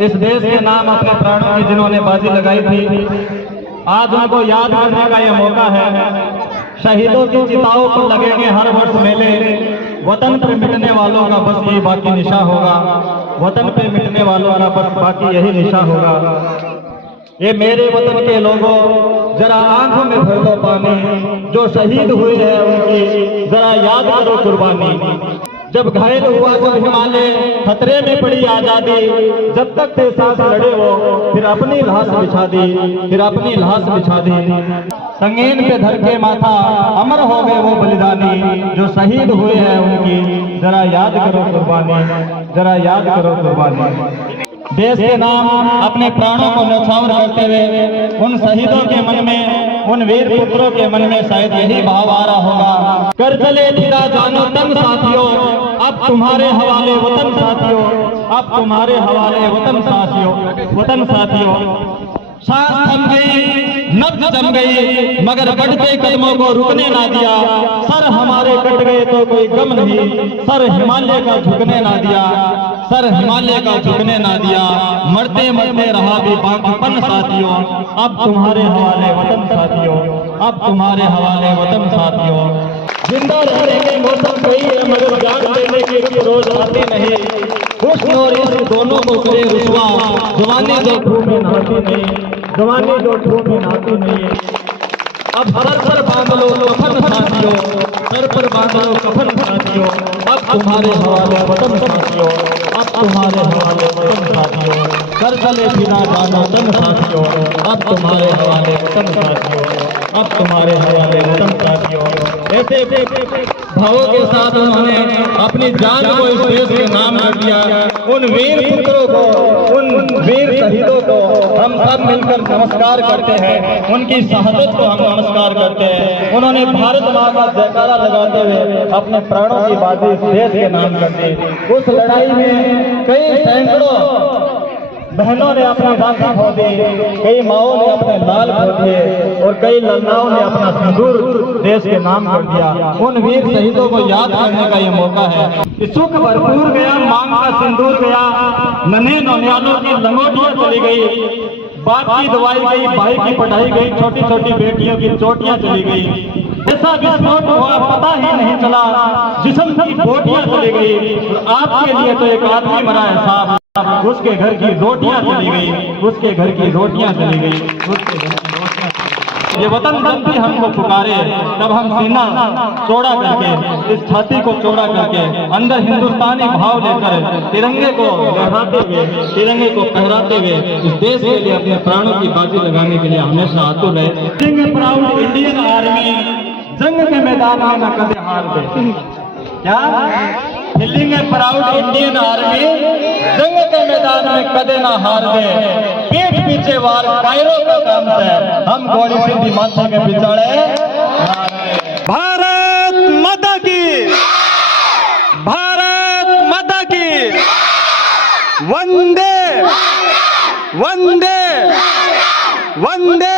इस देश के नाम अपने प्राणों की जिन्होंने बाजी लगाई थी, आज उनको याद करने का यह मौका है। शहीदों की चिताओं पर लगेंगे हर वर्ष मेले, वतन पर मिटने वालों का बस यही बाकी निशा होगा, वतन पे मिटने वालों का बस बाकी यही निशा होगा। ये मेरे वतन के लोगों, जरा आंखों में भर लो पानी, जो शहीद हुए हैं उनकी जरा याद करो कुर्बानी। जब घायल हुआ जब हिमालय, खतरे में पड़ी आजादी, जब तक थे सांस लड़े वो, फिर अपनी लाश बिछा दी, फिर अपनी लाश बिछा दी। संगीन पे धर के माथा, अमर हो गए वो बलिदानी, जो शहीद हुए हैं उनकी जरा याद करो कुर्बानी, जरा याद करो कुर्बानी। देश के नाम अपने प्राणों को न्यौछावर करते हुए उन शहीदों के मन में, उन वीर पुत्रों के मन में शायद यही भाव आ रहा होगा, कर चले फिरा जानो तन साथियों, अब तुम्हारे हवाले वतन साथियों, अब तुम्हारे हवाले वतन साथियों, वतन साथियों। सांस थम गई, नब्ज जम गई, मगर बढ़ते कदमों को रुकने ना दिया। सर हमारे कट गए तो कोई गम नहीं, सर हिमालय का झुकने ना दिया, सर हिमालय का झुकने ना दिया। मरते मरते रहा भी बाकीपन साथियों, अब तुम्हारे हवाले वतन साथियों, अब तुम्हारे हवाले वतन साथियों। जिंदा रहने के मौसम कई है, मगर जान लेने की रोज आती नहीं। हुस्न और इश्क दोनों को करे रुसवा, जवानी जो खून में नहाती नहीं, जवानी जो खून में नहाती नहीं। अब सर पर बांध लो कफन साथियों, सर पर बांध लो कफन साथियों, अब तुम्हारे हवाले वतन साथियों, अब तुम्हारे हवाले वतन साथियों। कर चले फिरा जानो तन साथियों, अब तुम्हारे हवाले वतन साथियों, अब तुम्हारे हवाले वतन साथियों। ऐसे भावों के साथ उन्होंने अपनी जान को इस देश के नाम कर दिया। उन वीर पुत्रों को, उन वीर शहीदों को हम सब मिलकर नमस्कार करते हैं, उनकी शहादत को हम नमस्कार करते हैं। उन्होंने भारत माँ का जयकारा लगाते हुए अपने प्राणों की बाजी इस देश के नाम कर दी। उस लड़ाई में कई सैकड़ों बहनों ने अपने रक्त खो दिए, कई माओं ने अपने लाल खो दिए और कई ललनाओं ने अपना सिंदूर देश के नाम कर दिया। उन वीर शहीदों को याद करने का ये मौका है। सुख भरपूर गया, मांग का सिंदूर गया, नन्हे नौनियालों की लंगोटियां चली गई, बाप की दवाई गई, भाई की पढ़ाई गई, छोटी छोटी बेटियों की चोटियां चली गई। ऐसा विस्फोट हुआ पता ही नहीं चला, जिस्म की बोटियां चली गई। और आपके लिए तो एक आदमी मरा है साहब, उसके घर की रोटियां चली गई, उसके घर की रोटियां चली गई, उसके घर की रोटियां चली गई। ये वतन जब भी हमको पुकारे, तब हम सीना चौड़ा करके, इस छाती को चौड़ा करके, अंदर हिंदुस्तानी भाव लेकर तिरंगे को लहराते हुए, तिरंगे को फहराते हुए इस देश के लिए अपने प्राणों की बाजी लगाने के लिए हमेशा आतुर रहे। सिंह प्राउड इंडियन आर्मी, जंग के मैदान में न कदे हार दे। क्या फीलिंग है प्राउड इंडियन आर्मी, जंग के मैदान में कदे ना हार दे। पीठ पीछे वार कायरों का काम है, हम गोली सीधी माथे के पिछाड़े। भारत माता की, भारत माता की, वंदे वंदे वंदे